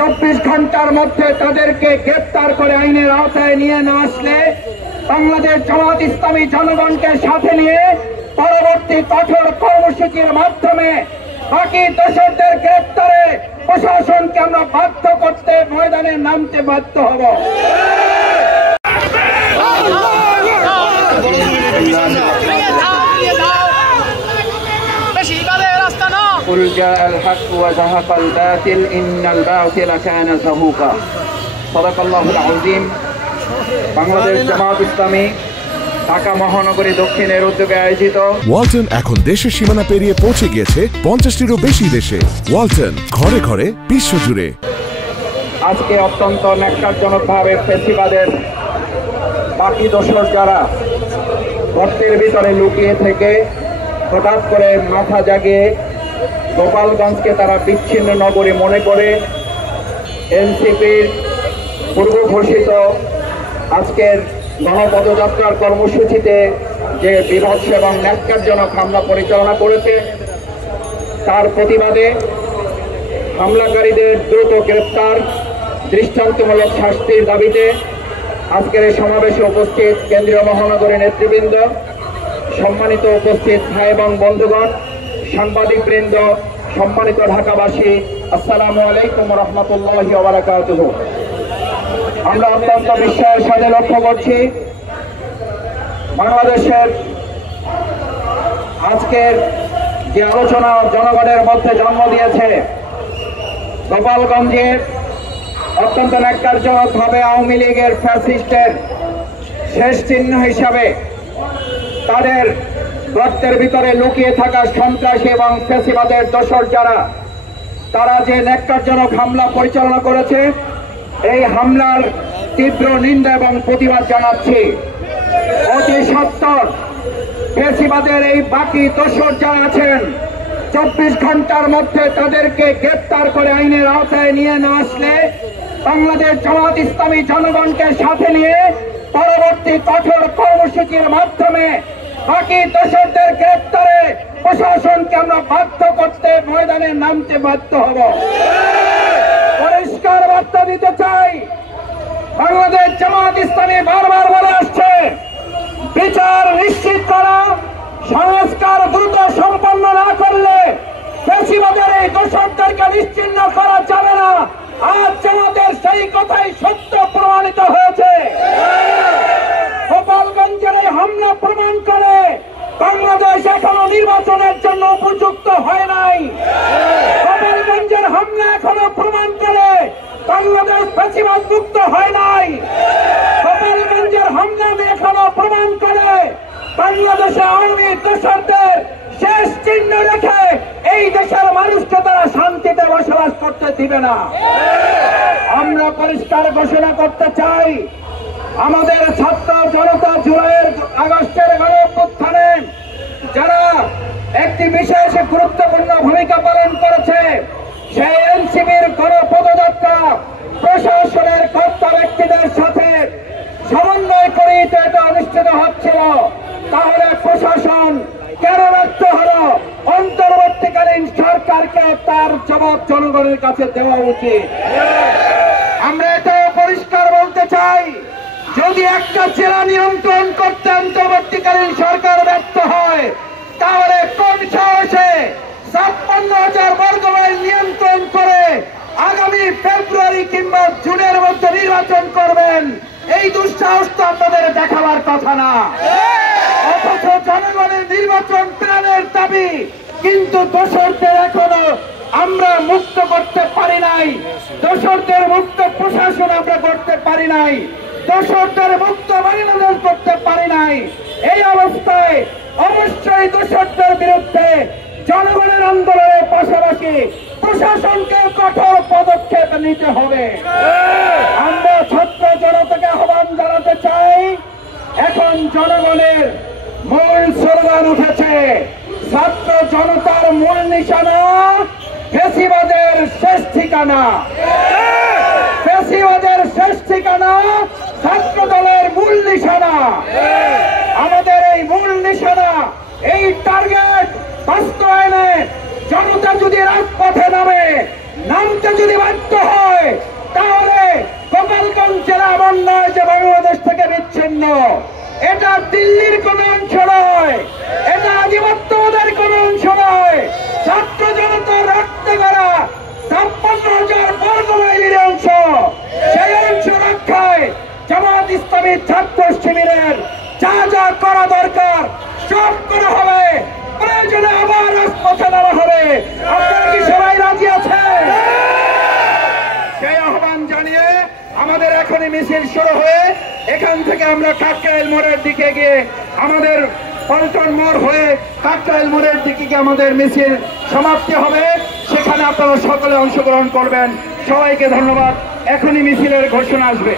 24 ঘন্টার মধ্যে তাদেরকে গ্রেফতার করে আইনের আওতায় নিয়ে না আসলে বাংলাদেশ জামাত ইসলামী জনগণকে সাথে নিয়ে পরবর্তী কঠোর কর্মসূচির মাধ্যমে বাকি দোষরদের গ্রেফতারে প্রশাসনকে আমরা বাধ্য করতে ময়দানে নামতে বাধ্য হব। قل جاء الحق وزهق الباطل إن الباطل كان زهوقا صدق الله العظيم বাংলাদেশ জামাত ইসলামী ঢাকা মহানগরী দক্ষিণের উদ্যোগে আয়োজিত ওয়ালটন এখন দেশের সীমানা পেরিয়ে পৌঁছে গিয়েছে 50টিরও বেশি দেশে। ওয়ালটন, ঘরে ঘরে বিশ্বজুড়ে। আজকে অত্যন্ত ন্যাক্কারজনকভাবে ফ্যাসিবাদের বাকি দোষর যারা গর্তের ভিতরে লুকিয়ে থেকে হঠাৎ করে মাথা জাগিয়ে গোপালগঞ্জকে তারা বিচ্ছিন্ন নগরী মনে করে এনসিপির পূর্ব ঘোষিত আজকের গণপদযাত্রার কর্মসূচিতে যে বিভৎস এবং ন্যাক্কারজনক হামলা পরিচালনা করেছে, তার প্রতিবাদে হামলাকারীদের দ্রুত গ্রেফতার, দৃষ্টান্তমূলক শাস্তির দাবিতে আজকের এই সমাবেশে উপস্থিত কেন্দ্রীয় মহানগরী নেতৃবৃন্দ, সম্মানিত উপস্থিত ভাই এবং বন্ধুগণ, সাংবাদিকবৃন্দ, সম্মানিত ঢাকাবাসী, আসসালামু আলাইকুম ওয়া রাহমাতুল্লাহি ওয়া বারাকাতুহু। আমরা অত্যন্ত বিস্ময়ের সাথে লক্ষ্য করছি বাংলাদেশের আজকের যে আলোচনা জনগণের মধ্যে জন্ম দিয়েছে, গোপালগঞ্জের অত্যন্ত ন্যাক্কারজনকভাবে আওয়ামী লীগের ফ্যাসিস্টের শেষ চিহ্ন হিসাবে তাদের গর্তের ভিতরে লুকিয়ে থাকা সন্ত্রাসী এবং ফ্যাসিবাদের দোসর যারা, তারা যে ন্যাক্কারজনক হামলা পরিচালনা করেছে, এই হামলার তীব্র নিন্দা এবং প্রতিবাদ জানাচ্ছি। অতি সত্বর ফ্যাসিবাদের এই বাকি দোসর যারা আছেন 24 ঘন্টার মধ্যে তাদেরকে গ্রেফতার করে আইনের আওতায় নিয়ে না আসলে বাংলাদেশ জামাত ইসলামী জনগণকে সাথে নিয়ে পরবর্তী কঠোর কর্মসূচির মাধ্যমে বাকি দোষরদের গ্রেফতারে প্রশাসনকে আমরা বাধ্য করতে ময়দানে নামতে বাধ্য হব। পরিষ্কার বার্তা দিতে চাই, বাংলাদেশ জামাত ইসলামী বারবার বলে আসছে, বিচার নিশ্চিত করা, সংস্কার দ্রুত সম্পন্ন না করলে ফ্যাসিবাদের এই দোষরদেরকে নিশ্চিহ্ন করা যাবে না। আজ জামাতের সেই কথাই সত্য প্রমাণিত হয়েছে। গোপালগঞ্জের এই হামলা প্রমাণ করে বাংলাদেশ এখনো নির্বাচনের জন্য উপযুক্ত হয় নাই। গোপালগঞ্জের হামলা এখনো প্রমাণ করে বাংলাদেশ ফ্যাসিবাদ মুক্ত হয় নাই। গোপালগঞ্জের হামলা এখনো প্রমাণ করে বাংলাদেশে আওয়ামী দোসরদের শেষ চিহ্ন রেখে এই দেশের মানুষকে তারা শান্তিতে বসবাস করতে দিবে না। আমরা পরিষ্কার ঘোষণা করতে চাই, আমাদের ছাত্র জনতা জুলাইয়ের আগস্টের গণঅভ্যুত্থানে যারা একটি বিশেষ গুরুত্বপূর্ণ ভূমিকা পালন করেছে, সেই এনসিপির গণপদযাত্রা প্রশাসনের কর্তা ব্যক্তিদের সাথে সমন্বয় করে এটা অনুষ্ঠিত হচ্ছিল। তাহলে প্রশাসন কেন ব্যর্থ হলো? অন্তর্বর্তীকালীন সরকারকে তার জবাব জনগণের কাছে দেওয়া উচিত। আমরা এটাও পরিষ্কার বলতে চাই, যদি একটা জেলা নিয়ন্ত্রণ করতে অন্তর্বর্তীকালীন সরকার ব্যর্থ হয়, তাহলে কোন সাহসে 56,000 বর্গমাইল নিয়ন্ত্রণ করে আগামী ফেব্রুয়ারি কিংবা জুনের মধ্যে নির্বাচন করবেন? এই দুঃসাহস তো আপনাদের দেখাবার কথা না। অথচ জনগণের নির্বাচন প্রাণের দাবি, কিন্তু দোষরদের এখনো আমরা মুক্ত করতে পারি নাই। দোষরদের মুক্ত প্রশাসন আমরা করতে পারি নাই, দোষরদের মুক্ত বাংলাদেশ করতে পারি নাই। এই অবস্থায় অবশ্যই দোষরদের বিরুদ্ধে জনগণের আন্দোলনের পাশাপাশি প্রশাসনকে কঠোর পদক্ষেপ নিতে হবে। আমরা ছাত্র জনতাকে আহ্বান জানাতে চাই, এখন জনগণের মূল স্লোগান উঠেছে, ছাত্র জনতার মূল নিশানা ফ্যাসিবাদের শেষ ঠিকানা। ফ্যাসিবাদের শেষ ঠিকানা ছাত্র দলের মূল নিশানা। আমাদের এই মূল নিশানা, এই টার্গেট বাস্তবায়নে জনতা যদি রাজপথে নামে, নামতে যদি বাধ্য হয়, তাহলে গোপালগঞ্জ জেলা এমন নয় যে বাংলাদেশ থেকে বিচ্ছিন্ন। এটা দিল্লির কোন অংশ নয়, এটা আধিপত্যবাদের কোন অংশ নয়। ছাত্র জনতার রক্তে করা 56,000 বর্গ মাইলের অংশ। সেই অংশ রক্ষায় জামাত ইসলামী ছাত্র শিবিরের যা যা করা দরকার সব করা হবে। প্রয়োজনে আবার রাজপথে নামা হবে। আপনারা কি সবাই রাজি আছেন? সেই আহ্বান জানিয়ে আমাদের এখনই মিছিল শুরু হয়ে এখান থেকে আমরা কাকরাইল মোড়ের দিকে গিয়ে আমাদের পল্টন মোড় হয়ে কাকরাইল মোড়ের দিকে গিয়ে আমাদের মিছিল সমাপ্তি হবে। সেখানে আপনারা সকলে অংশগ্রহণ করবেন। সবাইকে ধন্যবাদ। এখনই মিছিলের ঘোষণা আসবে।